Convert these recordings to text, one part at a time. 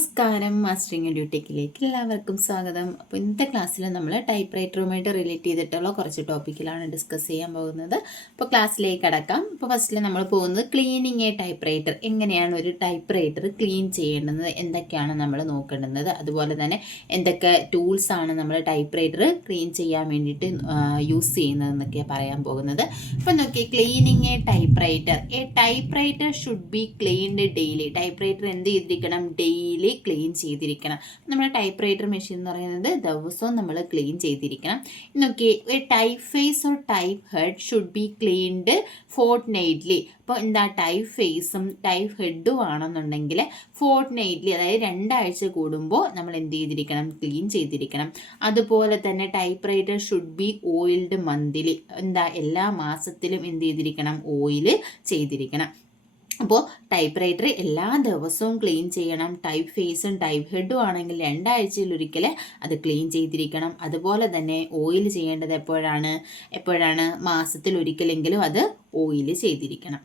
നമസ്കാരം, മാസ്റ്ററിംഗ് ഡ്യൂട്ടിക്കിലേക്ക് എല്ലാവർക്കും സ്വാഗതം. അപ്പോൾ ഇന്നത്തെ ക്ലാസ്സിൽ നമ്മൾ ടൈപ്പ് റൈറ്ററുമായിട്ട് റിലേറ്റ് ചെയ്തിട്ടുള്ള കുറച്ച് ടോപ്പിക്കിലാണ് ഡിസ്കസ് ചെയ്യാൻ പോകുന്നത്. അപ്പോൾ ക്ലാസ്സിലേക്ക് കടക്കാം. അപ്പോൾ ഫസ്റ്റിൽ നമ്മൾ പോകുന്നത് ക്ലീനിങ് എ ടൈപ്പ് റൈറ്റർ, എങ്ങനെയാണ് ഒരു ടൈപ്പ് റൈറ്റർ ക്ലീൻ ചെയ്യേണ്ടത്, എന്തൊക്കെയാണ് നമ്മൾ നോക്കേണ്ടുന്നത്, അതുപോലെ തന്നെ എന്തൊക്കെ ടൂൾസാണ് നമ്മൾ ടൈപ്പ് റൈറ്റർ ക്ലീൻ ചെയ്യാൻ വേണ്ടിയിട്ട് യൂസ് ചെയ്യുന്നതെന്നൊക്കെയാണ് പറയാൻ പോകുന്നത്. അപ്പോൾ നോക്കിയേ, cleaning A type writer should be cleaned daily. Type writer എന്ത് ചെയ്തിരിക്കണം? ഡെയിലി ക്ലീൻ ചെയ്തിരിക്കണം. നമ്മുടെ ടൈപ്പ് റൈറ്റർ മെഷീൻ എന്ന് പറയുന്നത് ദിവസവും നമ്മൾ ക്ലീൻ ചെയ്തിരിക്കണം. നോക്കിയേ, type face or type head should be cleaned fortnightly. അപ്പോൾ എന്താ, ടൈപ്പ് ഫേസും ടൈപ്പ് ഹെഡും ആണെന്നുണ്ടെങ്കിൽ ഫോർട്ട്നൈറ്റ്ലി, അതായത് 2 ആഴ്ച കൂടുമ്പോൾ നമ്മൾ എന്ത് ചെയ്തിരിക്കണം? ക്ലീൻ ചെയ്തിരിക്കണം. അതുപോലെ തന്നെ type writer should be oiled monthly. എന്താ, എല്ലാ മാസത്തിലും എന്ത് ചെയ്തിരിക്കണം? ഓയിൽ ചെയ്തിരിക്കണം. അപ്പോൾ ടൈപ്പ് റൈറ്റർ എല്ലാ ദിവസവും ക്ലീൻ ചെയ്യണം. ടൈപ്പ് ഫേസും ടൈപ്പ് ഹെഡും ആണെങ്കിൽ 2 ആഴ്ചയിലൊരിക്കൽ അത് ക്ലീൻ ചെയ്തിരിക്കണം. അതുപോലെ തന്നെ ഓയിൽ ചെയ്യേണ്ടത് എപ്പോഴാണ് മാസത്തിലൊരിക്കലെങ്കിലും അത് ഓയിൽ ചെയ്തിരിക്കണം.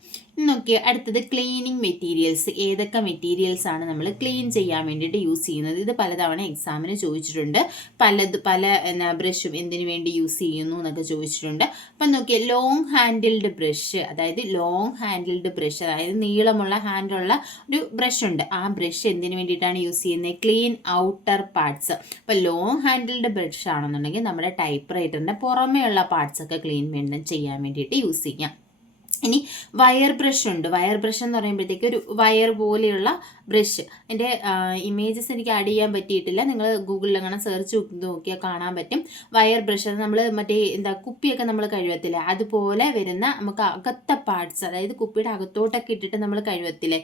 നോക്കിയാൽ അടുത്തത് ക്ലീനിങ് മെറ്റീരിയൽസ്. ഏതൊക്കെ മെറ്റീരിയൽസ് ആണ് നമ്മൾ ക്ലീൻ ചെയ്യാൻ വേണ്ടിയിട്ട് യൂസ് ചെയ്യുന്നത്? ഇത് പലതവണ എക്സാമിന് ചോദിച്ചിട്ടുണ്ട്. പല ബ്രഷും എന്തിനു വേണ്ടി യൂസ് ചെയ്യുന്നു എന്നൊക്കെ ചോദിച്ചിട്ടുണ്ട്. അപ്പം നോക്കിയാൽ ലോങ് ഹാൻഡിൽഡ് ബ്രഷ്, അതായത് അതായത് നീളമുള്ള ഹാൻഡുള്ള ഒരു ബ്രഷ് ഉണ്ട്. ആ ബ്രഷ് എന്തിനു വേണ്ടിയിട്ടാണ് യൂസ് ചെയ്യുന്നത്? Clean outer parts. അപ്പോൾ ലോങ് ഹാൻഡിൽഡ് ബ്രഷ് ആണെന്നുണ്ടെങ്കിൽ നമ്മുടെ ടൈപ്പ് റൈറ്ററിൻ്റെ പുറമേയുള്ള പാർട്സ് ഒക്കെ ക്ലീൻ ചെയ്യാൻ വേണ്ടിയിട്ട് യൂസ് ചെയ്യാം. ഇനി വയർ ബ്രഷ് ഉണ്ട്. വയർ ബ്രഷ് എന്ന് പറയുമ്പോഴത്തേക്ക് ഒരു വയർ പോലെയുള്ള ബ്രഷ്. എൻ്റെ ഇമേജസ് എനിക്ക് ആഡ് ചെയ്യാൻ പറ്റിയിട്ടില്ല. നിങ്ങൾ ഗൂഗിളിൽ അങ്ങനെ സെർച്ച് നോക്കിയാൽ കാണാൻ പറ്റും. വയർ ബ്രഷ് നമ്മൾ കുപ്പിയൊക്കെ നമ്മൾ കഴുകത്തില്ലേ, അതുപോലെ വരുന്ന നമുക്ക് അകത്തെ പാർട്സ്, അതായത് കുപ്പിയുടെ അകത്തോട്ടൊക്കെ ഇട്ടിട്ട് നമ്മൾ കഴുകത്തില്ലേ,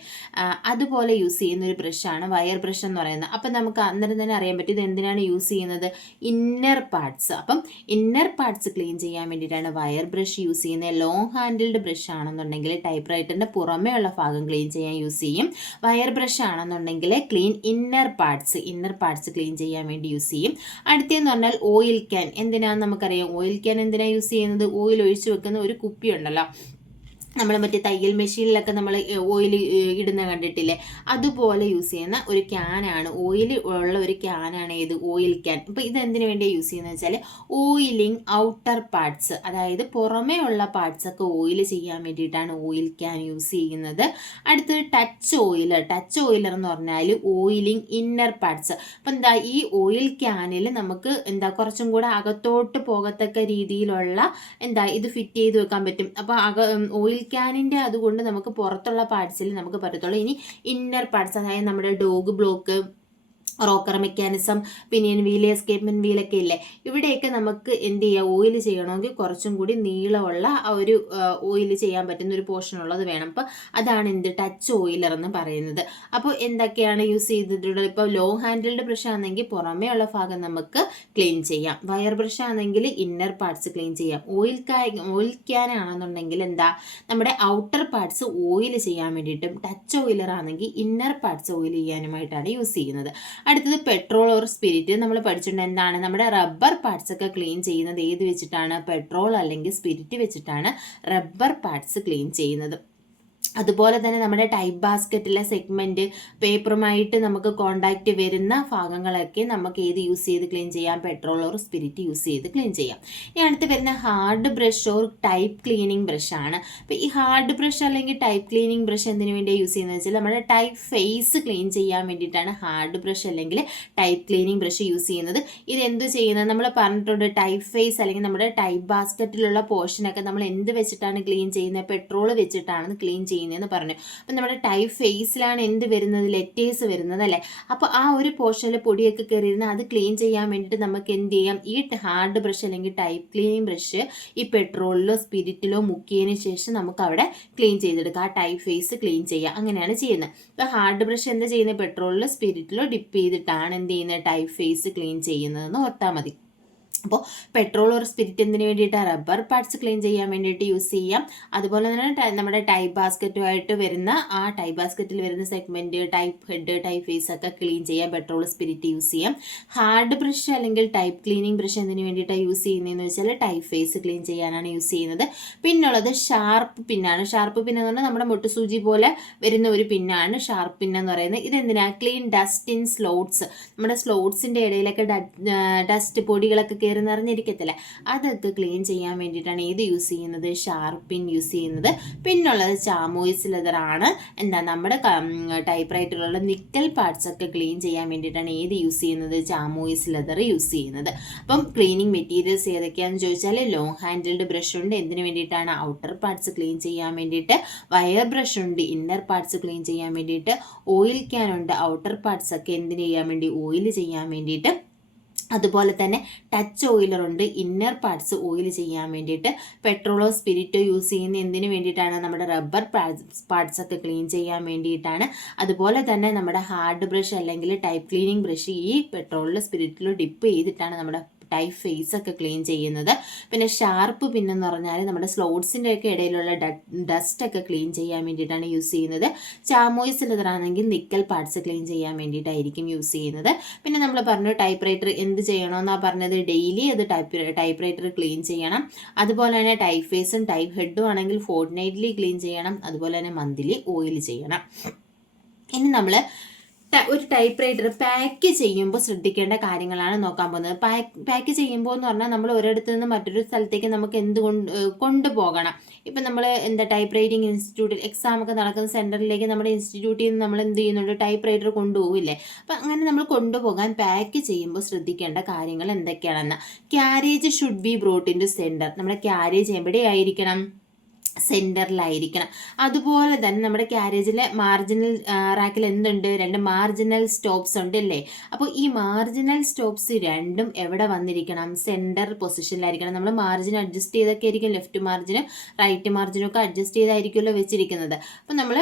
അതുപോലെ യൂസ് ചെയ്യുന്ന ഒരു ബ്രഷാണ് വയർ ബ്രഷ് എന്ന് പറയുന്നത്. അപ്പം നമുക്ക് അന്നേരം തന്നെ അറിയാൻ പറ്റും ഇത് എന്തിനാണ് യൂസ് ചെയ്യുന്നത്? Inner parts. അപ്പം ഇന്നർ പാർട്സ് ക്ലീൻ ചെയ്യാൻ വേണ്ടിയിട്ടാണ് വയർ ബ്രഷ് യൂസ് ചെയ്യുന്നത്. ലോങ് ഹാൻഡിൽഡ് ബ്രഷ് ആണെന്നുണ്ടെങ്കിൽ ടൈപ്പ് റൈറ്ററിന്റെ പുറമേ ഉള്ള ഭാഗം ക്ലീൻ ചെയ്യാൻ യൂസ് ചെയ്യും. വയർ ബ്രഷ് ആണെന്നുണ്ടെങ്കിൽ ഇന്നർ പാർട്സ് ക്ലീൻ ചെയ്യാൻ വേണ്ടി യൂസ് ചെയ്യും. അടുത്തെന്ന് പറഞ്ഞാൽ ഓയിൽ ക്യാൻ. എന്തിനാന്ന് നമുക്കറിയാം. ഓയിൽ ക്യാൻ എന്തിനാ യൂസ് ചെയ്യുന്നത്? ഓയിൽ ഒഴിച്ചു വെക്കുന്ന ഒരു കുപ്പി ഉണ്ടല്ലോ, നമ്മൾ മറ്റേ തയ്യൽ മെഷീനിലൊക്കെ നമ്മൾ ഓയിൽ ഇടുന്ന കണ്ടിട്ടില്ലേ, അതുപോലെ യൂസ് ചെയ്യുന്ന ഒരു ക്യാനാണ്, ഓയിൽ ഉള്ള ഒരു ക്യാനാണ് ഏത്? Oil can. അപ്പോൾ ഇതെന്തിനു വേണ്ടിയാണ് യൂസ് ചെയ്യുന്നത് വെച്ചാൽ ഓയിലിംഗ് ഔട്ടർ പാർട്സ്, അതായത് പുറമേ ഉള്ള പാർട്സ് ഒക്കെ ഓയിൽ ചെയ്യാൻ വേണ്ടിയിട്ടാണ് ഓയിൽ ക്യാൻ യൂസ് ചെയ്യുന്നത്. അടുത്തത് ടച്ച് ഓയിലർ എന്ന് പറഞ്ഞാൽ ഓയിലിംഗ് ഇന്നർ പാർട്സ്. അപ്പം എന്താ, ഈ ഓയിൽ ക്യാനിൽ നമുക്ക് കുറച്ചും കൂടെ അകത്തോട്ട് പോകത്തക്ക രീതിയിലുള്ള ഇത് ഫിറ്റ് ചെയ്ത് വെക്കാൻ പറ്റും. അപ്പോൾ ഓയിൽ ക്യാനിൻ്റെ അതുകൊണ്ട് നമുക്ക് പുറത്തുള്ള പാർട്സിൽ നമുക്ക് പറ്റത്തുള്ളൂ. ഇനി ഇന്നർ പാർട്സ്, അതായത് നമ്മുടെ dog block, rocker mechanism, pinion wheel, escapement വീലൊക്കെ ഇല്ലേ, ഇവിടെയൊക്കെ നമുക്ക് എന്ത് ചെയ്യുക? ഓയിൽ ചെയ്യണമെങ്കിൽ കുറച്ചും കൂടി നീളമുള്ള ഒരു ഓയിൽ ചെയ്യാൻ പറ്റുന്ന ഒരു പോർഷൻ ഉള്ളത് വേണം. അപ്പോൾ അതാണ് ടച്ച് ഓയിലർ എന്ന് പറയുന്നത്. അപ്പോൾ എന്തൊക്കെയാണ് യൂസ് ചെയ്തിട്ടുള്ളത്? ഇപ്പോൾ ലോങ് ഹാൻഡിൽഡ് ബ്രഷ് ആണെങ്കിൽ പുറമേ ഉള്ള ഭാഗം നമുക്ക് ക്ലീൻ ചെയ്യാം. വയർ ബ്രഷ് ആണെങ്കിൽ ഇന്നർ പാർട്സ് ക്ലീൻ ചെയ്യാം. ഓയിൽ ക്യാൻ ആണെന്നുണ്ടെങ്കിൽ നമ്മുടെ ഔട്ടർ പാർട്സ് ഓയിൽ ചെയ്യാൻ വേണ്ടിയിട്ടും, ടച്ച് ഓയിലർ ആണെങ്കിൽ ഇന്നർ പാർട്സ് ഓയിൽ ചെയ്യാനുമായിട്ടാണ് യൂസ് ചെയ്യുന്നത്. അടുത്തത് പെട്രോൾ ഓർ സ്പിരിറ്റ്. നമ്മൾ പഠിച്ചിട്ടുണ്ട് എന്താണ്, നമ്മുടെ റബ്ബർ പാർട്സ് ഒക്കെ ക്ലീൻ ചെയ്യുന്നത് ഏത് വെച്ചിട്ടാണ്? പെട്രോൾ അല്ലെങ്കിൽ സ്പിരിറ്റ് വെച്ചിട്ടാണ് റബ്ബർ പാർട്സ് ക്ലീൻ ചെയ്യുന്നത്. അതുപോലെ തന്നെ നമ്മുടെ ടൈപ്പ് ബാസ്ക്കറ്റിലെ സെഗ്മെൻറ്റ് പേപ്പറുമായിട്ട് നമുക്ക് കോണ്ടാക്റ്റ് വരുന്ന ഭാഗങ്ങളൊക്കെ നമുക്ക് ഏത് യൂസ് ചെയ്ത് ക്ലീൻ ചെയ്യാം? പെട്രോൾ ഓർ സ്പിരിറ്റ് യൂസ് ചെയ്ത് ക്ലീൻ ചെയ്യാം. ഇനി അടുത്ത് വരുന്ന hard brush or type cleaning brush ആണ്. അപ്പോൾ ഈ ഹാർഡ് ബ്രഷ് അല്ലെങ്കിൽ ടൈപ്പ് ക്ലീനിങ് ബ്രഷ് എന്തിനു വേണ്ടിയാണ് യൂസ് ചെയ്യുന്നത് വെച്ചാൽ നമ്മുടെ ടൈപ്പ് ഫേസ് ക്ലീൻ ചെയ്യാൻ വേണ്ടിയിട്ടാണ് ഹാർഡ് ബ്രഷ് അല്ലെങ്കിൽ ടൈപ്പ് ക്ലീനിങ് ബ്രഷ് യൂസ് ചെയ്യുന്നത്. ഇത് എന്ത് ചെയ്യുന്നത്? നമ്മൾ പറഞ്ഞിട്ടുണ്ട് ടൈപ്പ് ഫേസ് അല്ലെങ്കിൽ നമ്മുടെ ടൈപ്പ് ബാസ്ക്കറ്റിലുള്ള പോർഷനൊക്കെ നമ്മൾ എന്ത് വെച്ചിട്ടാണ് ക്ലീൻ ചെയ്യുന്നത്? പെട്രോൾ വെച്ചിട്ടാണ് ക്ലീൻ ചെയ്യുന്നതെന്ന് പറഞ്ഞു. അപ്പം നമ്മുടെ ടൈപ്പ് ഫേസിലാണ് എന്ത് വരുന്നത്? ലെറ്റേഴ്സ് വരുന്നത് അല്ലേ. അപ്പോൾ ആ ഒരു പോർഷനിൽ പൊടിയൊക്കെ കയറിയിരുന്ന അത് ക്ലീൻ ചെയ്യാൻ വേണ്ടിയിട്ട് നമുക്ക് എന്ത് ചെയ്യാം? ഈ ഹാർഡ് ബ്രഷ് അല്ലെങ്കിൽ ടൈപ്പ് ക്ലീനിങ് ബ്രഷ് ഈ പെട്രോളിലോ സ്പിരിറ്റിലോ മുക്കിയതിന് ശേഷം നമുക്ക് അവിടെ ക്ലീൻ ചെയ്തെടുക്കാം. ആ ടൈപ്പ് ഫേസ് ക്ലീൻ ചെയ്യുക, അങ്ങനെയാണ് ചെയ്യുന്നത്. അപ്പോൾ ഹാർഡ് ബ്രഷ് എന്താ ചെയ്യുന്നത്? പെട്രോളിലോ സ്പിരിറ്റിലോ ഡിപ്പ് ചെയ്തിട്ടാണ് എന്ത് ചെയ്യുന്നത്? ടൈപ്പ് ഫേസ് ക്ലീൻ ചെയ്യുന്നതെന്ന് ഓർത്താൽ മതി. അപ്പോൾ പെട്രോൾ ഓർ സ്പിരിറ്റ് എന്തിനു വേണ്ടിയിട്ടാണ്? റബ്ബർ പാർട്സ് ക്ലീൻ ചെയ്യാൻ വേണ്ടിയിട്ട് യൂസ് ചെയ്യാം. അതുപോലെ തന്നെ നമ്മുടെ ടൈപ്പ് ബാസ്ക്കറ്റുമായിട്ട് വരുന്ന ആ ടൈപ്പ് ബാസ്ക്കറ്റിൽ വരുന്ന segment, type head, type face ഒക്കെ ക്ലീൻ ചെയ്യാൻ പെട്രോൾ സ്പിരിറ്റ് യൂസ് ചെയ്യാം. ഹാർഡ് ബ്രഷ് അല്ലെങ്കിൽ ടൈപ്പ് ക്ലീനിങ് ബ്രഷ് എന്തിനു വേണ്ടിയിട്ടാണ് യൂസ് ചെയ്യുന്നതെന്ന് വെച്ചാൽ ടൈപ്പ് ഫേസ് ക്ലീൻ ചെയ്യാനാണ് യൂസ് ചെയ്യുന്നത്. പിന്നുള്ളത് ഷാർപ്പ് പിന്നാണ്. ഷാർപ്പ് പിൻ എന്ന് പറഞ്ഞാൽ നമ്മുടെ മുട്ടുസൂചി പോലെ വരുന്ന ഒരു പിന്നാണ് ഷാർപ്പ് പിൻ എന്ന് പറയുന്നത്. ഇതെന്തിനാണ്? Clean dust in slots. നമ്മുടെ സ്ലോട്ട്സിൻ്റെ ഇടയിലൊക്കെ ഡസ്റ്റ് പൊടികളൊക്കെ കയറി നിറഞ്ഞിരിക്കത്തില്ല, അതൊക്കെ ക്ലീൻ ചെയ്യാൻ വേണ്ടിയിട്ടാണ് ഏത് യൂസ് ചെയ്യുന്നത്? ഷാർപ്പ് പിൻ യൂസ് ചെയ്യുന്നത്. പിന്നുള്ളത് ചാമോയിസ് ലെതർ ആണ്. എന്താ? നമ്മുടെ ടൈപ്പ് റൈറ്ററിലുള്ള നിക്കൽ പാർട്സ് ഒക്കെ ക്ലീൻ ചെയ്യാൻ വേണ്ടിയിട്ടാണ് ഏത് യൂസ് ചെയ്യുന്നത്? ചാമോയിസ് ലെതർ യൂസ് ചെയ്യുന്നത്. അപ്പം ക്ലീനിങ് മെറ്റീരിയൽസ് ഏതൊക്കെയാണെന്ന് ചോദിച്ചാൽ ലോങ് ഹാൻഡിൽഡ് ബ്രഷ് ഉണ്ട്. എന്തിനു വേണ്ടിയിട്ടാണ്? ഔട്ടർ പാർട്സ് ക്ലീൻ ചെയ്യാൻ വേണ്ടിയിട്ട്. വയർ ബ്രഷ് ഉണ്ട്, ഇന്നർ പാർട്സ് ക്ലീൻ ചെയ്യാൻ വേണ്ടിയിട്ട്. ഓയിൽ ക്യാൻ ഉണ്ട്, ഔട്ടർ പാർട്സ് ഒക്കെ എന്തിനു ചെയ്യാൻ വേണ്ടി? ഓയിൽ ചെയ്യാൻ വേണ്ടിയിട്ട്. അതുപോലെ തന്നെ ടച്ച് ഓയിലർ ഉണ്ട്, ഇന്നർ പാർട്സ് ഓയിൽ ചെയ്യാൻ വേണ്ടിയിട്ട്. പെട്രോളോ സ്പിരിറ്റോ യൂസ് ചെയ്യുന്ന എന്തിനു വേണ്ടിയിട്ടാണ്? നമ്മുടെ റബ്ബർ പാർട്സ് ഒക്കെ ക്ലീൻ ചെയ്യാൻ വേണ്ടിയിട്ടാണ്. അതുപോലെ തന്നെ നമ്മുടെ ഹാർഡ് ബ്രഷ് അല്ലെങ്കിൽ ടൈപ്പ് ക്ലീനിങ് ബ്രഷ് ഈ പെട്രോളിലോ സ്പിരിറ്റിലോ ഡിപ്പ് ചെയ്തിട്ടാണ് നമ്മുടെ ടൈപ്പ് ഫേസ് ഒക്കെ ക്ലീൻ ചെയ്യുന്നത്. പിന്നെ ഷാർപ്പ് പിന്നെന്ന് പറഞ്ഞാൽ നമ്മുടെ സ്ലോട്ട്സിൻ്റെ ഒക്കെ ഇടയിലുള്ള ഡസ്റ്റ് ഒക്കെ ക്ലീൻ ചെയ്യാൻ വേണ്ടിയിട്ടാണ് യൂസ് ചെയ്യുന്നത്. ചാമോയിസ് ലെതർ ആണെങ്കിൽ നിക്കൽ പാർട്സ് ക്ലീൻ ചെയ്യാൻ വേണ്ടിയിട്ടായിരിക്കും യൂസ് ചെയ്യുന്നത്. പിന്നെ നമ്മൾ പറഞ്ഞു ടൈപ്പ് റൈറ്റർ എന്ത് ചെയ്യണമെന്നാണ് പറഞ്ഞത്? ഡെയിലി അത് ടൈപ്പ് റൈറ്റർ ക്ലീൻ ചെയ്യണം. അതുപോലെ തന്നെ ടൈപ്പ് ഫേസും ടൈപ്പ് ഹെഡും ആണെങ്കിൽ ഫോർട്ട്നൈറ്റ്ലി ക്ലീൻ ചെയ്യണം. അതുപോലെ തന്നെ മന്ത്ലി ഓയിൽ ചെയ്യണം. ഇനി നമ്മൾ ഒരു ടൈപ്പ് റൈറ്റർ പാക്ക് ചെയ്യുമ്പോൾ ശ്രദ്ധിക്കേണ്ട കാര്യങ്ങളാണ് നോക്കാൻ പോകുന്നത്. പാക്ക് ചെയ്യുമ്പോൾ എന്ന് പറഞ്ഞാൽ നമ്മൾ ഒരിടത്ത് നിന്ന് മറ്റൊരു സ്ഥലത്തേക്ക് നമുക്ക് കൊണ്ടുപോകണം. ഇപ്പം നമ്മൾ ടൈപ്പ് റൈറ്റിംഗ് ഇൻസ്റ്റിറ്റ്യൂട്ടിൽ എക്സാം ഒക്കെ നടക്കുന്ന സെൻറ്ററിലേക്ക് നമ്മുടെ ഇൻസ്റ്റിറ്റ്യൂട്ടിൽ നിന്ന് നമ്മൾ എന്ത് ചെയ്യുന്നുണ്ട്? ടൈപ്പ് റൈറ്റർ കൊണ്ടുപോകില്ലേ? അപ്പം അങ്ങനെ നമ്മൾ കൊണ്ടുപോകാൻ പാക്ക് ചെയ്യുമ്പോൾ ശ്രദ്ധിക്കേണ്ട കാര്യങ്ങൾ എന്തൊക്കെയാണെന്ന്. Carriage should be brought into centre. നമ്മുടെ ക്യാരേജ് എവിടെയായിരിക്കണം? സെൻറ്ററിലായിരിക്കണം. അതുപോലെ തന്നെ നമ്മുടെ ക്യാരേജിലെ മാർജിനൽ റാക്കിൽ എന്തുണ്ട്? 2 മാർജിനൽ സ്റ്റോപ്സ് ഉണ്ട് അല്ലേ? അപ്പോൾ ഈ മാർജിനൽ സ്റ്റോപ്സ് രണ്ടും എവിടെ വന്നിരിക്കണം? സെൻറ്റർ പൊസിഷനിലായിരിക്കണം. നമ്മൾ മാർജിൻ അഡ്ജസ്റ്റ് ചെയ്തൊക്കെ ആയിരിക്കും, ലെഫ്റ്റ് മാർജിനും റൈറ്റ് മാർജിനും ഒക്കെ അഡ്ജസ്റ്റ് ചെയ്തായിരിക്കുമല്ലോ വെച്ചിരിക്കുന്നത്. അപ്പോൾ നമ്മൾ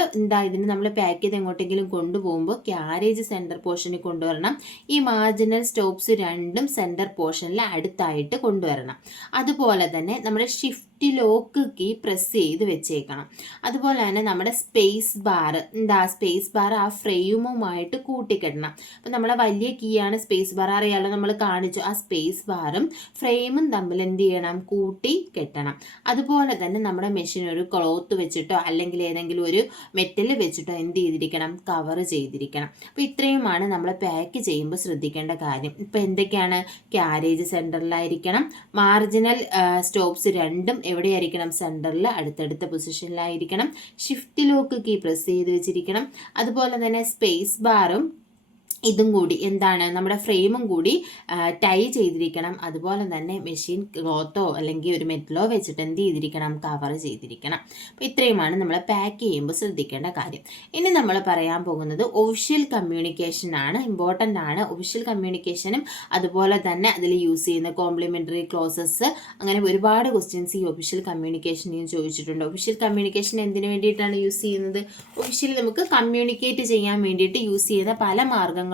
ഇതിന് നമ്മൾ പാക്ക് ചെയ്ത് എങ്ങോട്ടെങ്കിലും കൊണ്ടുപോകുമ്പോൾ ക്യാരേജ് സെൻറ്റർ പോർഷനിൽ കൊണ്ടുവരണം. ഈ മാർജിനൽ സ്റ്റോപ്സ് രണ്ടും സെൻറ്റർ പോർഷനിൽ അടുത്തായിട്ട് കൊണ്ടുവരണം. അതുപോലെ തന്നെ നമ്മുടെ ഷിഫ്റ്റ് ലോക്ക് കീ പ്രസ് ചെയ്ത് വെച്ചേക്കണം. അതുപോലെ തന്നെ നമ്മുടെ സ്പേസ് ബാർ സ്പേസ് ബാർ ആ ഫ്രെയിമുമായിട്ട് കൂട്ടിക്കെട്ടണം. അപ്പം നമ്മളെ വലിയ കീ ആണ് സ്പേസ് ബാർ, അറിയാലോ, നമ്മൾ കാണിച്ചു. ആ സ്പേസ് ബാറും ഫ്രെയിമും തമ്മിൽ എന്ത് ചെയ്യണം? കൂട്ടി കെട്ടണം. അതുപോലെ തന്നെ നമ്മുടെ മെഷീൻ ഒരു ക്ലോത്ത് വെച്ചിട്ടോ അല്ലെങ്കിൽ ഏതെങ്കിലും ഒരു മെറ്റൽ വെച്ചിട്ടോ എന്ത് ചെയ്തിരിക്കണം? കവർ ചെയ്തിരിക്കണം. അപ്പോൾ ഇത്രയുമാണ് നമ്മൾ പാക്ക് ചെയ്യുമ്പോൾ ശ്രദ്ധിക്കേണ്ട കാര്യം. ഇപ്പോൾ എന്തൊക്കെയാണ്? ക്യാരേജ് സെൻറ്ററിലായിരിക്കണം. മാർജിനൽ സ്റ്റോപ്സ് രണ്ടും എവിടെയായിരിക്കണം? സെൻറ്ററിൽ അടുത്തടുത്ത പൊസിഷനിലായിരിക്കണം. ഷിഫ്റ്റ് ലോക്ക് കീ പ്രസ് ചെയ്ത് വെച്ചിരിക്കണം. അതുപോലെ തന്നെ സ്പേസ് ബാറും ഇതും കൂടി എന്താണ്? നമ്മുടെ ഫ്രെയിമും കൂടി ടൈ ചെയ്തിരിക്കണം. അതുപോലെ തന്നെ മെഷീൻ ക്ലോത്തോ അല്ലെങ്കിൽ ഒരു മെറ്റലോ വെച്ചിട്ട് എന്ത് ചെയ്തിരിക്കണം? കവർ ചെയ്തിരിക്കണം. അപ്പോൾ ഇത്രയുമാണ് നമ്മൾ പാക്ക് ചെയ്യുമ്പോൾ ശ്രദ്ധിക്കേണ്ട കാര്യം. ഇനി നമ്മൾ പറയാൻ പോകുന്നത് ഒഫീഷ്യൽ കമ്മ്യൂണിക്കേഷൻ ആണ്. ഇമ്പോർട്ടൻ്റ് ആണ്. ഒഫീഷ്യൽ കമ്മ്യൂണിക്കേഷനും അതുപോലെ തന്നെ അതിൽ യൂസ് ചെയ്യുന്ന കോംപ്ലിമെൻ്ററി ക്ലോസസ്, അങ്ങനെ ഒരുപാട് ക്വസ്റ്റ്യൻസ് ഈ ഒഫീഷ്യൽ കമ്മ്യൂണിക്കേഷനിൽ ചോദിച്ചിട്ടുണ്ട്. ഒഫീഷ്യൽ കമ്മ്യൂണിക്കേഷൻ എന്തിനു വേണ്ടിയിട്ടാണ് യൂസ് ചെയ്യുന്നത്? ഒഫീഷ്യലി നമുക്ക് കമ്മ്യൂണിക്കേറ്റ് ചെയ്യാൻ വേണ്ടിയിട്ട് യൂസ് ചെയ്യുന്ന പല മാർഗ്ഗങ്ങളുണ്ട്.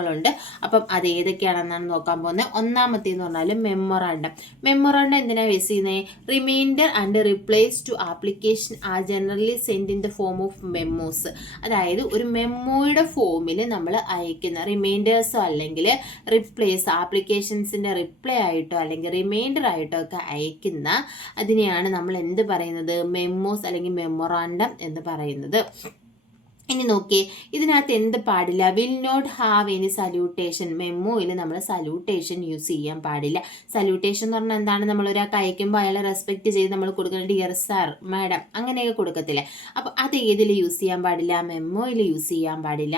അപ്പം അത് ഏതൊക്കെയാണെന്നാണ് നോക്കാൻ പോകുന്നത്. ഒന്നാമത്തേന്ന് പറഞ്ഞാൽ മെമ്മോറാണ്ടം. മെമ്മോറാണ്ടം എന്തിനാണ് യൂസ് ചെയ്യുന്നത്? Reminder and replies to application are generally send in the form of memos. അതായത് ഒരു മെമ്മോയുടെ ഫോമിൽ നമ്മൾ അയക്കുന്ന റിമൈൻഡേഴ്സോ അല്ലെങ്കിൽ റിപ്ലൈസ് ആപ്ലിക്കേഷൻസിൻ്റെ റിപ്ലൈ ആയിട്ടോ അല്ലെങ്കിൽ റിമൈൻഡർ ആയിട്ടോ ഒക്കെ അയക്കുന്ന അതിനെയാണ് നമ്മൾ എന്ത് പറയുന്നത്? മെമ്മോസ് അല്ലെങ്കിൽ മെമ്മോറാണ്ടം എന്ന് പറയുന്നത്. ഇനി നോക്കിയേ, ഇതിനകത്ത് എന്ത് പാടില്ല? Will not have any salutation. മെമ്മോയിൽ നമ്മൾ സല്യൂട്ടേഷൻ യൂസ് ചെയ്യാൻ പാടില്ല. സല്യൂട്ടേഷൻ എന്ന് പറഞ്ഞാൽ എന്താണ്? നമ്മൾ ഒരാൾക്ക് അയക്കുമ്പോൾ അയാളെ റെസ്പെക്റ്റ് ചെയ്ത് നമ്മൾ കൊടുക്കുന്നത് ഡിയർ സാർ, മാഡം അങ്ങനെയൊക്കെ കൊടുക്കത്തില്ലേ? അപ്പോൾ അത് ഏതിൽ യൂസ് ചെയ്യാൻ പാടില്ല? മെമ്മോയിൽ യൂസ് ചെയ്യാൻ പാടില്ല.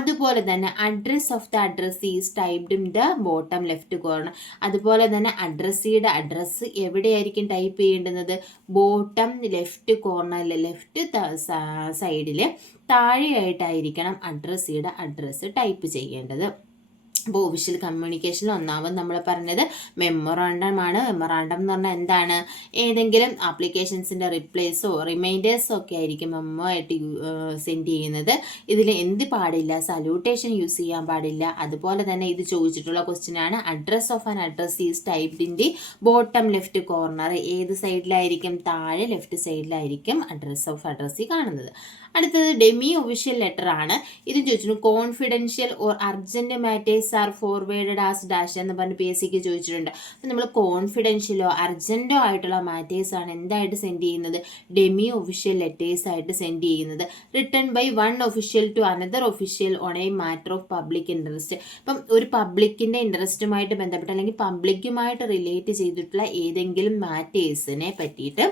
അതുപോലെ തന്നെ address of the address is typed in the bottom left corner. അതുപോലെ തന്നെ അഡ്രസ്സിയുടെ അഡ്രസ്സ് എവിടെയായിരിക്കും ടൈപ്പ് ചെയ്യേണ്ടുന്നത്? ബോട്ടം ലെഫ്റ്റ് കോർണറിൽ, ലെഫ്റ്റ് സൈഡിൽ താഴെയായിട്ടായിരിക്കണം അഡ്രസ്സിയുടെ അഡ്രസ്സ് ടൈപ്പ് ചെയ്യേണ്ടത്. അപ്പോൾ ഒഫീഷ്യൽ കമ്മ്യൂണിക്കേഷനിൽ ഒന്നാമത് നമ്മൾ പറഞ്ഞത് മെമ്മോറാണ്ടമാണ്. മെമ്മോറാണ്ടം എന്ന് പറഞ്ഞാൽ എന്താണ്? ഏതെങ്കിലും ആപ്ലിക്കേഷൻസിൻ്റെ റിപ്ലൈസോ റിമൈൻഡേഴ്സോ ഒക്കെ ആയിരിക്കും മെമ്മോ ആയിട്ട് സെൻഡ് ചെയ്യുന്നത്. ഇതിൽ എന്ത് പാടില്ല? സല്യൂട്ടേഷൻ യൂസ് ചെയ്യാൻ പാടില്ല. അതുപോലെ തന്നെ ഇത് ചോദിച്ചിട്ടുള്ള ക്വസ്റ്റ്യൻ ആണ്. Address of an address is typed in the bottom left corner. ഏത് സൈഡിലായിരിക്കും? താഴെ ലെഫ്റ്റ് സൈഡിലായിരിക്കും അഡ്രസ് ഓഫ് അഡ്രസ്സിൽ കാണുന്നത്. അടുത്തത് ഡെമി ഒഫീഷ്യൽ ലെറ്റർ ആണ്. ഇത് ചോദിച്ചിട്ടുണ്ട് confidential or urgent matters are forwarded as dash എന്ന് പറഞ്ഞ് PSC ചോദിച്ചിട്ടുണ്ട്. അപ്പം നമ്മൾ കോൺഫിഡൻഷ്യലോ അർജന്റോ ആയിട്ടുള്ള മാറ്റേഴ്സ് ആണ് എന്തായിട്ട് സെൻഡ് ചെയ്യുന്നത്? ഡെമി ഒഫീഷ്യൽ ലെറ്റേഴ്സ് ആയിട്ട് സെൻഡ് ചെയ്യുന്നത്. Written by one official to another official on a matter of public interest. ഇപ്പം ഒരു പബ്ലിക്കിൻ്റെ ഇൻട്രസ്റ്റുമായിട്ട് ബന്ധപ്പെട്ട് അല്ലെങ്കിൽ പബ്ലിക്കുമായിട്ട് റിലേറ്റ് ചെയ്തിട്ടുള്ള ഏതെങ്കിലും മാറ്റേഴ്സിനെ പറ്റിയിട്ട്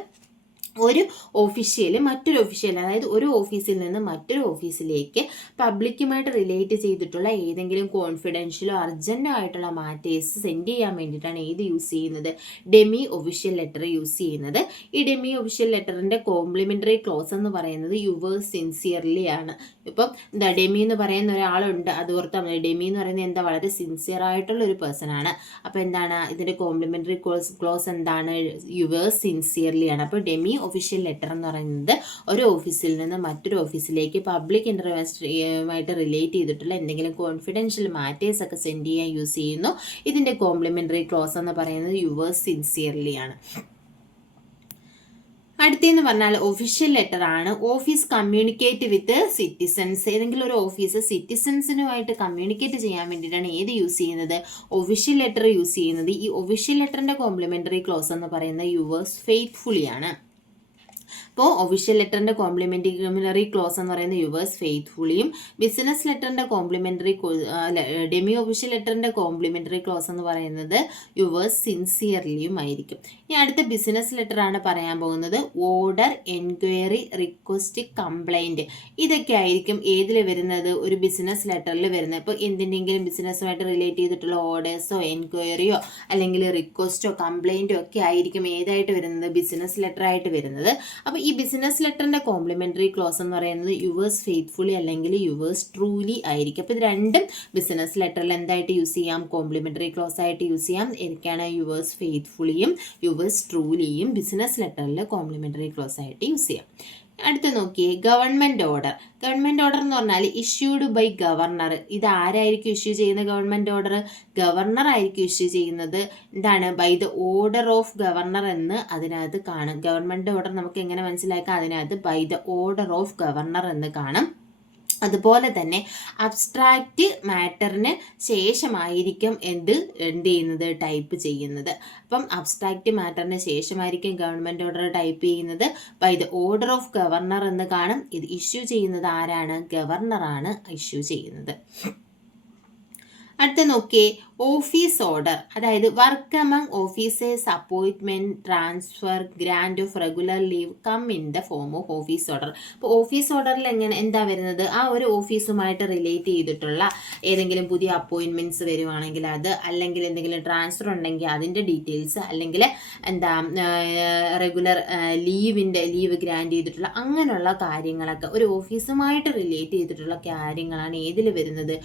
ഒരു ഒഫീഷ്യൽ മറ്റൊരു ഒഫീഷ്യൽ, അതായത് ഒരു ഓഫീസിൽ നിന്ന് മറ്റൊരു ഓഫീസിലേക്ക് പബ്ലിക്കുമായിട്ട് റിലേറ്റ് ചെയ്തിട്ടുള്ള ഏതെങ്കിലും കോൺഫിഡൻഷ്യലോ അർജൻറ്റോ ആയിട്ടുള്ള മാറ്റേഴ്സ് സെൻഡ് ചെയ്യാൻ വേണ്ടിയിട്ടാണ് ഏത് യൂസ് ചെയ്യുന്നത്? ഡെമി ഒഫീഷ്യൽ ലെറ്റർ യൂസ് ചെയ്യുന്നത്. ഈ ഡെമി ഒഫീഷ്യൽ ലെറ്ററിൻ്റെ കോംപ്ലിമെൻ്ററി ക്ലോസ് എന്ന് പറയുന്നത് യുവേഴ്സ് സിൻസിയർലി ആണ്. ഇപ്പം എന്താ ഡെമി എന്ന് പറയുന്ന ഒരാളുണ്ട്, അത് ഓർത്താൽ മതി. ഡെമി എന്ന് പറയുന്നത് എന്താ? വളരെ സിൻസിയർ ആയിട്ടുള്ള ഒരു പേഴ്സൺ ആണ്. അപ്പോൾ എന്താണ് ഇതിൻ്റെ കോംപ്ലിമെൻ്ററി ക്ലോസ് എന്താണ്? യുവേഴ്സ് സിൻസിയർലി ആണ്. അപ്പോൾ ഡെമി ഒഫീഷ്യൽ ലെറ്റർ എന്ന് പറയുന്നത് ഒരു ഓഫീസിൽ നിന്ന് മറ്റൊരു ഓഫീസിലേക്ക് പബ്ലിക് ഇൻട്രസ്റ്റുമായിട്ട് റിലേറ്റ് ചെയ്തിട്ടുള്ള എന്തെങ്കിലും കോൺഫിഡൻഷ്യൽ മാറ്റേഴ്സ് ഒക്കെ സെൻഡ് ചെയ്യാൻ യൂസ് ചെയ്യുന്നു. ഇതിൻ്റെ കോംപ്ലിമെൻ്ററി ക്ലോസ് എന്ന് പറയുന്നത് യുവേഴ്സ് സിൻസിയർലി ആണ്. അടുത്തെന്ന് പറഞ്ഞാൽ ഒഫീഷ്യൽ ലെറ്റർ ആണ്. Office communicate with citizens. ഏതെങ്കിലും ഒരു ഓഫീസ് സിറ്റിസൺസിനുമായിട്ട് കമ്മ്യൂണിക്കേറ്റ് ചെയ്യാൻ വേണ്ടിയിട്ടാണ് ഏത് യൂസ് ചെയ്യുന്നത്? ഒഫീഷ്യൽ ലെറ്റർ യൂസ് ചെയ്യുന്നത്. ഈ ഒഫീഷ്യൽ ലെറ്ററിൻ്റെ കോംപ്ലിമെൻ്ററി ക്ലോസ് എന്ന് പറയുന്നത് യുവേഴ്സ് ഫെയ്ത്ത്ഫുള്ളി ആണ്. അപ്പോൾ ഒഫീഷ്യൽ ലെറ്ററിൻ്റെ കോംപ്ലിമെൻ്ററി ക്ലോസ് എന്ന് പറയുന്നത് യുവേഴ്സ് ഫെയ്ത്ത്ഫുള്ളിയും, ബിസിനസ് ലെറ്ററിൻ്റെ ഡെമി ഒഫീഷ്യൽ ലെറ്ററിൻ്റെ കോംപ്ലിമെൻ്ററി ക്ലോസ് എന്ന് പറയുന്നത് യുവേഴ്സ് സിൻസിയർലിയും ആയിരിക്കും. ഇനി അടുത്ത ബിസിനസ് ലെറ്റർ ആണ് പറയാൻ പോകുന്നത്. Order, enquiry, request, complaint. ഇതൊക്കെ ആയിരിക്കും ഏതിൽ വരുന്നത്? ഒരു ബിസിനസ് ലെറ്ററിൽ വരുന്നത്. ഇപ്പോൾ എന്തിൻ്റെങ്കിലും ബിസിനസ്സുമായിട്ട് റിലേറ്റ് ചെയ്തിട്ടുള്ള ഓർഡേഴ്സോ എൻക്വയറിയോ അല്ലെങ്കിൽ റിക്വസ്റ്റോ കംപ്ലൈൻറ്റോ ഒക്കെ ആയിരിക്കും ഏതായിട്ട് വരുന്നത്? ബിസിനസ് ലെറ്റർ ആയിട്ട് വരുന്നത്. അപ്പോൾ ഈ ബിസിനസ് ലെറ്ററിൻ്റെ കോംപ്ലിമെൻ്ററി ക്ലോസ് എന്ന് പറയുന്നത് യുവേഴ്സ് ഫെയ്ത്ത്ഫുള്ളി അല്ലെങ്കിൽ യുവേഴ്സ് ട്രൂലി ആയിരിക്കും. അപ്പോൾ ഇത് രണ്ടും ബിസിനസ് ലെറ്ററിൽ എന്തായിട്ട് യൂസ് ചെയ്യാം? കോംപ്ലിമെൻ്ററി ക്ലോസ് ആയിട്ട് യൂസ് ചെയ്യാം. ഏതൊക്കെയാണ്? യുവേഴ്സ് ഫെയ്ത്ത്ഫുള്ളിയും യുവേഴ്സ് ട്രൂലിയും ബിസിനസ് ലെറ്ററിൽ കോംപ്ലിമെൻ്ററി ക്ലോസ് ആയിട്ട് യൂസ് ചെയ്യാം. അടുത്ത് നോക്കിയേ, ഗവൺമെൻറ് ഓർഡർ. ഗവൺമെൻറ് ഓർഡർ എന്ന് പറഞ്ഞാൽ ഇഷ്യൂഡ് ബൈ ഗവർണർ. ഇത് ആരായിരിക്കും ഇഷ്യൂ ചെയ്യുന്ന ഗവൺമെൻറ് ഓർഡർ? ഗവർണർ ആയിരിക്കും ഇഷ്യൂ ചെയ്യുന്നത്. എന്താണ്? By the order of governor എന്ന് അതിനകത്ത് കാണും. ഗവൺമെൻറ് ഓർഡർ നമുക്ക് എങ്ങനെ മനസ്സിലാക്കാം? അതിനകത്ത് by the order of governor എന്ന് കാണും. അതുപോലെ തന്നെ അബ്സ്ട്രാക്റ്റ് മാറ്ററിന് ശേഷമായിരിക്കും എന്ത് ചെയ്യുന്നത്? ടൈപ്പ് ചെയ്യുന്നത്. അപ്പം അബ്സ്ട്രാക്റ്റ് മാറ്ററിന് ശേഷമായിരിക്കും ഗവൺമെൻറ് ഓർഡർ ടൈപ്പ് ചെയ്യുന്നത്. By the order of governor എന്ന് കാണും. ഇത് ഇഷ്യൂ ചെയ്യുന്നത് ആരാണ്? ഗവർണറാണ് ഇഷ്യൂ ചെയ്യുന്നത്. അടുത്ത നോക്കിയേ, ഓഫീസ് ഓർഡർ. അതായത് work among officers, appointment, transfer, grant of regular leave come in the form of office order. അപ്പോൾ ഓഫീസ് ഓർഡറിൽ എന്താ വരുന്നത്? ആ ഒരു ഓഫീസുമായിട്ട് റിലേറ്റ് ചെയ്തിട്ടുള്ള ഏതെങ്കിലും പുതിയ അപ്പോയിൻറ്റ്മെൻറ്റ്സ് വരുവാണെങ്കിൽ അത്, അല്ലെങ്കിൽ എന്തെങ്കിലും ട്രാൻസ്ഫർ ഉണ്ടെങ്കിൽ അതിൻ്റെ ഡീറ്റെയിൽസ്, അല്ലെങ്കിൽ റെഗുലർ ലീവ് ഗ്രാൻഡ് ചെയ്തിട്ടുള്ള അങ്ങനെയുള്ള കാര്യങ്ങളൊക്കെ ഒരു ഓഫീസുമായിട്ട് റിലേറ്റ് ചെയ്തിട്ടുള്ള കാര്യങ്ങളാണ് ഏതിൽ വരുന്നത്?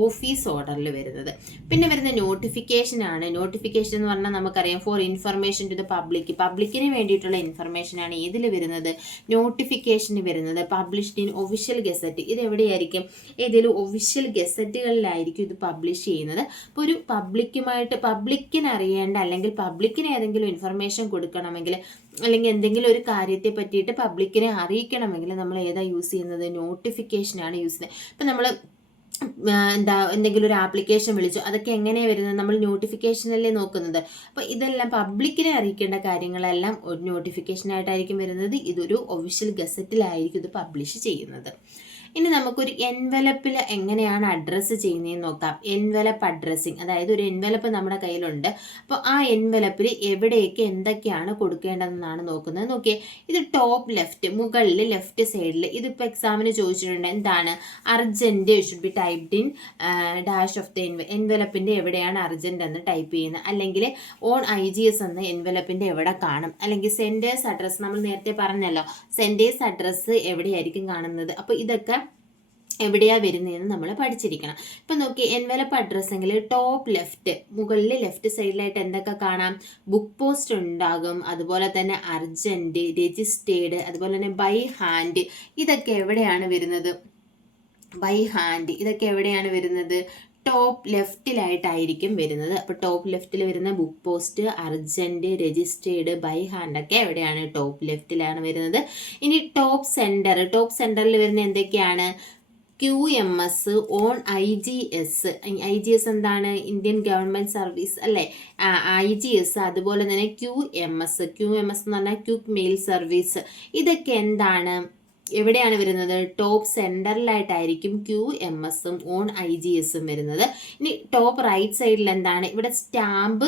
ഓഫീസ് ഓർഡറിൽ വരുന്നത്. പിന്നെ വരുന്ന നോട്ടിഫിക്കേഷൻ ആണ്. നോട്ടിഫിക്കേഷൻ എന്ന് പറഞ്ഞാൽ നമുക്കറിയാം for information to the public. പബ്ലിക്കിന് വേണ്ടിയിട്ടുള്ള ഇൻഫർമേഷൻ ആണ് ഇതിൽ വരുന്നത്? നോട്ടിഫിക്കേഷന് വരുന്നത്. Published in official gazette. ഇത് എവിടെയായിരിക്കും? ഏതെങ്കിലും ഒഫീഷ്യൽ ഗസറ്റുകളിലായിരിക്കും ഇത് പബ്ലിഷ് ചെയ്യുന്നത്. അപ്പോൾ ഒരു പബ്ലിക്കിന് അറിയേണ്ട അല്ലെങ്കിൽ പബ്ലിക്കിന് ഏതെങ്കിലും ഇൻഫർമേഷൻ കൊടുക്കണമെങ്കിൽ അല്ലെങ്കിൽ എന്തെങ്കിലും ഒരു കാര്യത്തെ പറ്റിയിട്ട് പബ്ലിക്കിനെ അറിയിക്കണമെങ്കിൽ നമ്മൾ ഏതാ യൂസ് ചെയ്യുന്നത്? നോട്ടിഫിക്കേഷനാണ് യൂസ് ചെയ്യുന്നത്. ഇപ്പം നമ്മൾ എന്തെങ്കിലും ഒരു ആപ്ലിക്കേഷൻ വിളിച്ചു, അതൊക്കെ എങ്ങനെയാണ് വരുന്നത്? നമ്മൾ നോട്ടിഫിക്കേഷനല്ലേ നോക്കുന്നത്. അപ്പോൾ ഇതെല്ലാം പബ്ലിക്കിനെ അറിയിക്കേണ്ട കാര്യങ്ങളെല്ലാം ഒരു നോട്ടിഫിക്കേഷനായിട്ടായിരിക്കും വരുന്നത്. ഇതൊരു ഒഫീഷ്യൽ ഗസറ്റിലായിരിക്കും ഇത് പബ്ലിഷ് ചെയ്യുന്നത്. ഇനി നമുക്കൊരു എൻവലപ്പിൽ എങ്ങനെയാണ് അഡ്രസ്സ് ചെയ്യുന്നതെന്ന് നോക്കാം. എൻവലപ്പ് അഡ്രസ്സിങ്, അതായത് ഒരു എൻവലപ്പ് നമ്മുടെ കയ്യിലുണ്ട്. അപ്പോൾ ആ എൻവലപ്പിൽ എവിടെയൊക്കെ എന്തൊക്കെയാണ് കൊടുക്കേണ്ടതെന്നാണ് നോക്കുന്നത്. നോക്കിയേ, ഇത് ടോപ്പ് ലെഫ്റ്റ്, മുകളിൽ ലെഫ്റ്റ് സൈഡിൽ. ഇതിപ്പോൾ എക്സാമിന് ചോദിച്ചിട്ടുണ്ട്. എന്താണ്? Urgent should be typed in dash of the എൻവലപ്പിൻ്റെ എവിടെയാണ് അർജൻറ്റ് എന്ന് ടൈപ്പ് ചെയ്യുന്നത്. അല്ലെങ്കിൽ ഓൺ IGS എന്ന് എൻവലപ്പിൻ്റെ എവിടെ കാണും. അല്ലെങ്കിൽ സെൻറ്റേഴ്സ് അഡ്രസ്സ്, നമ്മൾ നേരത്തെ പറഞ്ഞല്ലോ സെൻറ്റേഴ്സ് അഡ്രസ്സ് എവിടെയായിരിക്കും കാണുന്നത്. അപ്പോൾ ഇതൊക്കെ എവിടെയാണ് വരുന്നതെന്ന് നമ്മൾ പഠിച്ചിരിക്കണം. ഇപ്പം നോക്കി, എൻവലപ്പ് അഡ്രസ് എങ്കിൽ ടോപ്പ് ലെഫ്റ്റ്, മുകളിൽ ലെഫ്റ്റ് സൈഡിലായിട്ട് എന്തൊക്കെ കാണാം? ബുക്ക് പോസ്റ്റ് ഉണ്ടാകും, അതുപോലെ തന്നെ അർജൻറ്റ്, രജിസ്റ്റേർഡ്, അതുപോലെ തന്നെ ബൈ ഹാൻഡ്. ഇതൊക്കെ എവിടെയാണ് വരുന്നത്? ബൈ ഹാൻഡ് ഇതൊക്കെ എവിടെയാണ് വരുന്നത്? ടോപ്പ് ലെഫ്റ്റിലായിട്ടായിരിക്കും വരുന്നത്. അപ്പോൾ ടോപ്പ് ലെഫ്റ്റിൽ വരുന്ന book post, urgent, registered, by hand ഒക്കെ എവിടെയാണ്? ടോപ്പ് ലെഫ്റ്റിലാണ് വരുന്നത്. ഇനി ടോപ്പ് സെൻറ്ററിൽ വരുന്ന എന്തൊക്കെയാണ്? QMS, on IGS. IGS എന്താണ്? ഇന്ത്യൻ ഗവൺമെൻറ് സർവീസ് അല്ലേ? IGS, അതുപോലെ തന്നെ QMS എന്ന് പറഞ്ഞാൽ ക്വിക്ക് മെയിൽ സർവീസ്. ഇതൊക്കെ എന്താണ്? എവിടെയാണ് വരുന്നത്? ടോപ്പ് സെൻറ്ററിലായിട്ടായിരിക്കും QMSഉം ഓൺ IGSഉം വരുന്നത്. ഇനി ടോപ്പ് റൈറ്റ് സൈഡിൽ എന്താണ്? ഇവിടെ സ്റ്റാമ്പ്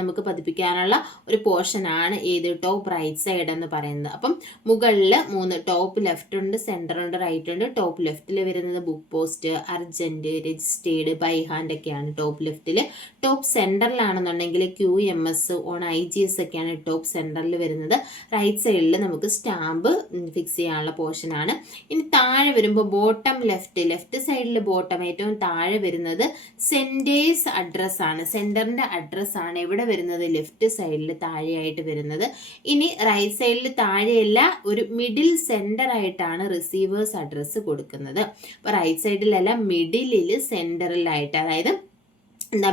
നമുക്ക് പതിപ്പിക്കാനുള്ള ഒരു പോർഷനാണ് ഏത്? ടോപ്പ് റൈറ്റ് സൈഡ് എന്ന് പറയുന്നത്. അപ്പം മുകളിൽ 3 ടോപ്പ് ലെഫ്റ്റ് ഉണ്ട്, സെൻറ്റർ ഉണ്ട്, റൈറ്റ് ഉണ്ട്. ടോപ്പ് ലെഫ്റ്റിൽ വരുന്നത് book post, urgent, registered, by hand ഒക്കെയാണ് ടോപ്പ് ലെഫ്റ്റിൽ. ടോപ്പ് സെൻറ്ററിലാണെന്നുണ്ടെങ്കിൽ QMS, ഓൺ IGS ഒക്കെയാണ് ടോപ്പ് സെൻറ്ററിൽ വരുന്നത്. റൈറ്റ് സൈഡിൽ നമുക്ക് സ്റ്റാമ്പ് ഫിക്സ് ചെയ്യാനുള്ള പോർഷനാണ്. ഇനി താഴെ വരുമ്പോൾ ബോട്ടം ലെഫ്റ്റ് സൈഡിൽ ബോട്ടം ഏറ്റവും താഴെ വരുന്നത് സെൻറ്റേഴ്സ് അഡ്രസ് ആണ്. സെൻറ്ററിൻ്റെ അഡ്രസ് ആണ് എവിടെ വരുന്നത്? ലെഫ്റ്റ് സൈഡിൽ താഴെയായിട്ട് വരുന്നത്. ഇനി റൈറ്റ് സൈഡിൽ താഴെയല്ല, ഒരു മിഡിൽ സെൻറ്റർ ആയിട്ടാണ് റിസീവേഴ്സ് അഡ്രസ്സ് കൊടുക്കുന്നത്. അപ്പോൾ റൈറ്റ് സൈഡിലല്ല, മിഡിലിൽ സെൻറ്ററിലായിട്ട്, അതായത്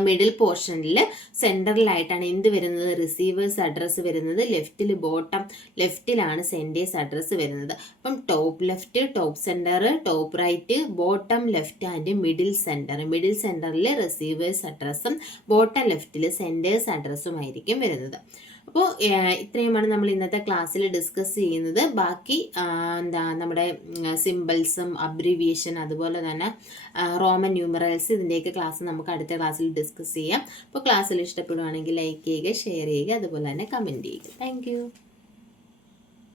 മിഡിൽ പോർഷനിൽ സെൻറ്ററിലായിട്ടാണ് എന്ത് വരുന്നത്? റിസീവേഴ്സ് അഡ്രസ്സ് വരുന്നത്. ലെഫ്റ്റിൽ ബോട്ടം ലെഫ്റ്റിലാണ് സെൻറ്റേഴ്സ് അഡ്രസ്സ് വരുന്നത്. അപ്പം top left, top centre, top right, bottom left and middle centre. Middle സെൻറ്ററിൽ റിസീവേഴ്സ് അഡ്രസ്സും ബോട്ടം ലെഫ്റ്റിൽ സെൻറ്റേഴ്സ് അഡ്രസ്സും ആയിരിക്കും വരുന്നത്. അപ്പോൾ ഇത്രയുമാണ് നമ്മൾ ഇന്നത്തെ ക്ലാസ്സിൽ ഡിസ്കസ് ചെയ്യുന്നത്. ബാക്കി നമ്മുടെ സിമ്പിൾസും അബ്രിവിയേഷൻ, അതുപോലെ തന്നെ റോമൻ ന്യൂമറൽസ്, ഇതിൻ്റെയൊക്കെ ക്ലാസ് നമുക്ക് അടുത്ത ക്ലാസ്സിൽ ഡിസ്കസ് ചെയ്യാം. അപ്പോൾ ക്ലാസ്സിൽ ഇഷ്ടപ്പെടുവാണെങ്കിൽ ലൈക്ക് ചെയ്യുക, ഷെയർ ചെയ്യുക, അതുപോലെ തന്നെ കമൻറ്റ് ചെയ്യുക. താങ്ക്